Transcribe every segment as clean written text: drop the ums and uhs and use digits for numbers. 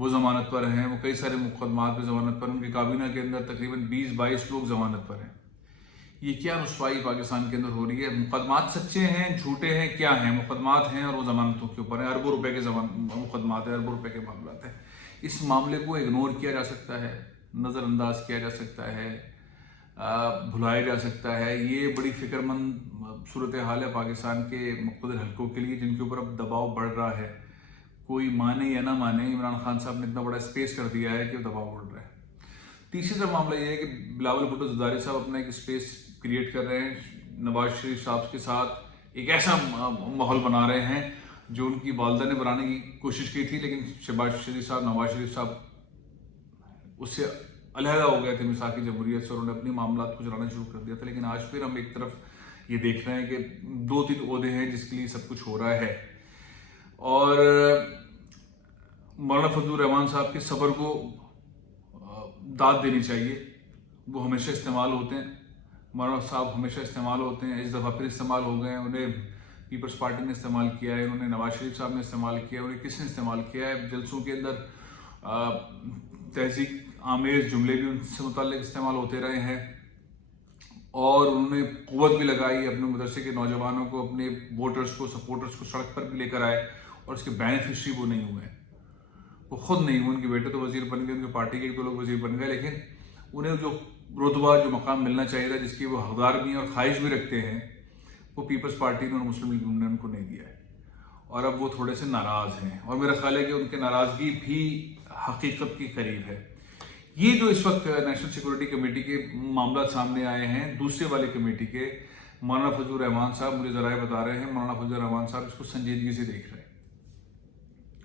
وہ ضمانت پر ہیں، وہ کئی سارے مقدمات پہ ضمانت پر ہیں، ان کی کابینہ کے اندر تقریباً 20-22 لوگ ضمانت پر ہیں۔ یہ کیا رسوائی پاکستان کے اندر ہو رہی ہے؟ مقدمات سچے ہیں، جھوٹے ہیں، کیا ہیں؟ مقدمات ہیں اور وہ ضمانتوں کے اوپر ہیں، اربوں روپے کے مقدمات ہیں، اربوں روپے کے معاملات ہیں۔ اس معاملے کو اگنور کیا جا سکتا ہے، نظر انداز کیا جا سکتا ہے، بھلایا جا سکتا ہے۔ یہ بڑی فکر مند صورتحال ہے پاکستان کے مقتدر حلقوں کے لیے، جن کے اوپر اب دباؤ بڑھ رہا ہے۔ کوئی مانے یا نہ مانے، عمران خان صاحب نے اتنا بڑا اسپیس کر دیا ہے کہ دباؤ بڑھ رہا ہے۔ تیسری طرف معاملہ یہ ہے کہ بلاول بھٹو زرداری صاحب اپنا ایک اسپیس کریٹ کر رہے ہیں، نواز شریف صاحب کے ساتھ ایک ایسا ماحول بنا رہے ہیں جو ان کی والدہ نے بنانے کی کوشش کی تھی، لیکن شہباز شریف صاحب، نواز شریف صاحب اس سے علیحدہ ہو گئے تھے میثاق جمہوریت سے، اور انہوں نے اپنے معاملات کو چلانا شروع کر دیا تھا۔ لیکن آج پھر ہم ایک طرف یہ دیکھ رہے ہیں کہ 2-3 عہدے ہیں جس کے لیے سب کچھ ہو رہا ہے، اور مولانا فضل الرحمان صاحب کے صبر کو داد دینی چاہیے۔ وہ ہمیشہ استعمال ہوتے ہیں، مولانا صاحب ہمیشہ استعمال ہوتے ہیں، اس دفعہ پھر استعمال ہو گئے ہیں۔ انہیں پیپلز پارٹی نے استعمال کیا ہے، انہوں نے نواز شریف صاحب نے استعمال کیا ہے، انہیں کس نے استعمال کیا ہے؟ جلسوں کے اندر تہذیب آمیز جملے بھی ان سے متعلق استعمال ہوتے رہے ہیں، اور انہوں نے قوت بھی لگائی اپنے مدرسے کے نوجوانوں کو، اپنے ووٹرز کو، سپورٹرز کو سڑک پر بھی لے کر آئے، اور اس کے بینیفیشری وہ نہیں ہوئے، وہ خود نہیں ہوئے۔ ان کے بیٹے تو وزیر بن گئے، ان کی پارٹی کے 1-2 لوگ وزیر بن گئے، لیکن انہیں جو رتبہ، جو مقام ملنا چاہیے تھا، جس کی وہ حقدار بھی ہیں اور خواہش بھی رکھتے ہیں، وہ پیپلز پارٹی نے اور مسلم لیگ نے ان کو نہیں دیا ہے، اور اب وہ تھوڑے سے ناراض ہیں، اور میرا خیال ہے کہ ان کی ناراضگی بھی حقیقت کے قریب ہے۔ یہ جو اس وقت نیشنل سیکورٹی کمیٹی کے معاملات سامنے آئے ہیں، دوسرے والے کمیٹی کے، مولانا فضل الرحمان صاحب مجھے ذرائع بتا رہے ہیں، مولانا فضل الرحمان صاحب اس کو سنجیدگی سے دیکھ رہے ہیں۔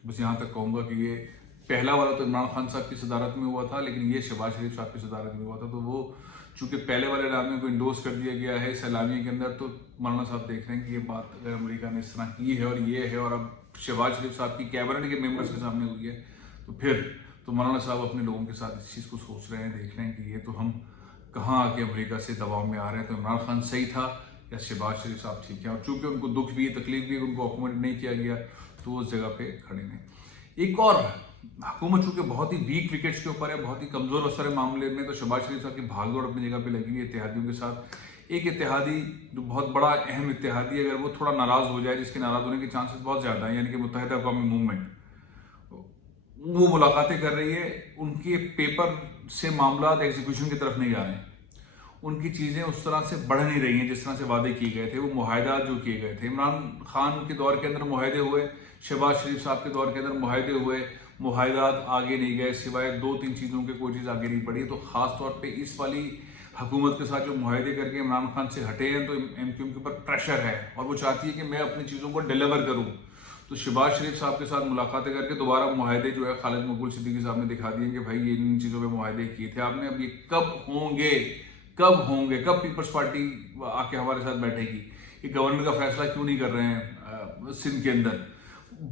بس یہاں تک کہوں گا کہ یہ پہلا والا تو عمران خان صاحب کی صدارت میں ہوا تھا، لیکن یہ شہباز شریف صاحب کی صدارت میں ہوا تھا، تو وہ چونکہ پہلے والے اعلامیہ کو انڈورس کر دیا گیا ہے اس اعلامیہ کے اندر، تو مولانا صاحب دیکھ رہے ہیں کہ یہ بات اگر امریکہ نے اس طرح کی ہے اور یہ ہے، اور اب شہباز شریف صاحب کی کیبنٹ کے ممبرز کے سامنے ہوئی ہے، تو پھر تو مولانا صاحب اپنے لوگوں کے ساتھ اس چیز کو سوچ رہے ہیں، دیکھ رہے ہیں کہ یہ تو ہم کہاں آ کے امریکہ سے دباؤ میں آ رہے ہیں، تو عمران خان صحیح تھا یا شہباز شریف صاحب ٹھیک ہے؟ اور چونکہ ان کو دکھ بھی، تکلیف بھی، ان کو اکوموڈیٹ نہیں کیا گیا، تو وہ اس جگہ پہ کھڑے ہیں۔ ایک اور حکومت چونکہ بہت ہی ویک وکٹس کے اوپر ہے، بہت ہی کمزور وسر معاملے میں، تو شہباز شریف صاحب کی بھاگ دوڑ اپنی جگہ پہ لگی ہوئی ہے اتحادیوں کے ساتھ۔ ایک اتحادی جو بہت بڑا اہم اتحادی، اگر وہ تھوڑا ناراض ہو جائے، جس کے ناراض ہونے کے چانسز بہت زیادہ ہیں، یعنی کہ متحدہ اقوام موومنٹ، وہ ملاقاتیں کر رہی ہے، ان کے پیپر سے معاملات ایگزیکیوشن کی طرف نہیں جا رہے ہیں، ان کی چیزیں اس طرح سے بڑھ نہیں رہی ہیں جس طرح سے وعدے کیے گئے تھے، وہ معاہدات جو کیے گئے تھے، عمران خان کے دور کے اندر معاہدے ہوئے، شہباز شریف صاحب کے دور کے اندر معاہدے ہوئے، معاہدات آگے نہیں گئے، سوائے 2-3 چیزوں کے کوئی چیز آگے نہیں بڑھی۔ تو خاص طور پہ اس والی حکومت کے ساتھ جو معاہدے کر کے عمران خان سے ہٹے ہیں، تو ایم کیو ایم کے اوپر پریشر ہے، اور وہ چاہتی ہے کہ میں اپنی چیزوں کو ڈیلیور کروں۔ تو شہباز شریف صاحب کے ساتھ ملاقاتیں کر کے دوبارہ معاہدے جو ہے خالد مقبول صدیقی صاحب نے دکھا دیے کہ بھائی یہ ان چیزوں پہ معاہدے کیے تھے آپ نے، اب یہ کب ہوں گے، کب پیپلز پارٹی آ کے ہمارے ساتھ بیٹھے گی؟ یہ گورنر کا فیصلہ کیوں نہیں کر رہے ہیں سندھ کے اندر؟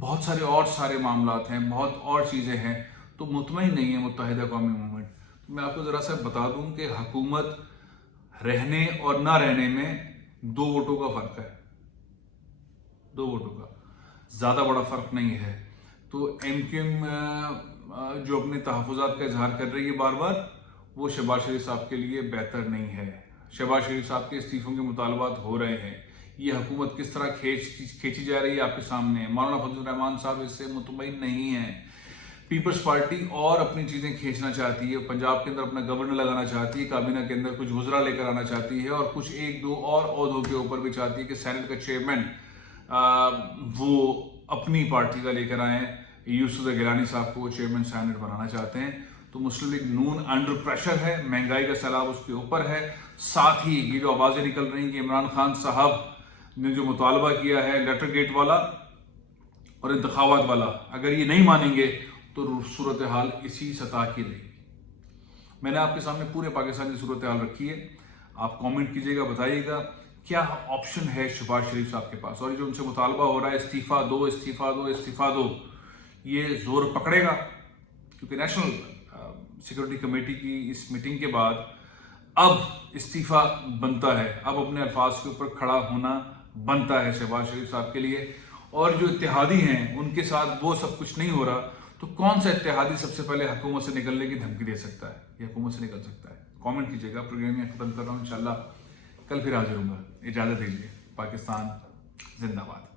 بہت سارے معاملات ہیں، بہت اور چیزیں ہیں، تو مطمئن نہیں ہے متحدہ قومی موومنٹ۔ میں آپ کو ذرا سا بتا دوں کہ حکومت رہنے اور نہ رہنے میں 2 ووٹوں کا فرق ہے، 2 ووٹوں کا، زیادہ بڑا فرق نہیں ہے۔ تو ایم کیو ایم جو اپنے تحفظات کا اظہار کر رہی ہے بار بار، وہ شہباز شریف صاحب کے لیے بہتر نہیں ہے۔ شہباز شریف صاحب کے استعفوں کے مطالبات ہو رہے ہیں، یہ حکومت کس طرح کھینچی جا رہی ہے آپ کے سامنے ہے۔ مولانا فضل الرحمان صاحب اس سے مطمئن نہیں ہیں۔ پیپلز پارٹی اور اپنی چیزیں کھینچنا چاہتی ہے، پنجاب کے اندر اپنا گورنر لگانا چاہتی ہے، کابینہ کے اندر کچھ وزراء لے کر آنا چاہتی ہے، اور کچھ 1-2 اور عہدوں کے اوپر بھی چاہتی ہے کہ سینٹ کا چیئرمین وہ اپنی پارٹی کا لے کر آئیں۔ یوسف گیلانی صاحب کو وہ چیئرمین سینٹ بنانا چاہتے ہیں۔ تو مسلم لیگ نون انڈر پریشر ہے، مہنگائی کا سیلاب اس کے اوپر ہے، ساتھ ہی یہ جو آوازیں نکل رہی ہیں کہ عمران خان صاحب نے جو مطالبہ کیا ہے لیٹر گیٹ والا اور انتخابات والا، اگر یہ نہیں مانیں گے تو صورتحال اسی سطح کی رہے گی۔ میں نے آپ کے سامنے پورے پاکستان کی صورتحال رکھی ہے، آپ کامنٹ کیجئے گا، بتائیے گا کیا آپشن ہے شہباز شریف صاحب کے پاس، اور یہ جو ان سے مطالبہ ہو رہا ہے استعفیٰ دو استعفیٰ دو استعفیٰ دو، یہ زور پکڑے گا؟ کیونکہ نیشنل سیکورٹی کمیٹی کی اس میٹنگ کے بعد اب استعفیٰ بنتا ہے، اب اپنے الفاظ کے اوپر کھڑا ہونا بنتا ہے شہباز شریف صاحب کے لیے، اور جو اتحادی ہیں ان کے ساتھ وہ سب کچھ نہیں ہو رہا، تو تو کون سا اتحادی سب سے پہلے حکومت سے نکلنے کی دھمکی دے سکتا ہے یا حکومت سے نکل سکتا ہے؟ کامنٹ کیجیے گا. پروگرام میں ختم کر رہا ہوں. انشاءاللہ کل پھر حاضر ہوں گا. اجازت دیجیے. پاکستان زندہ باد.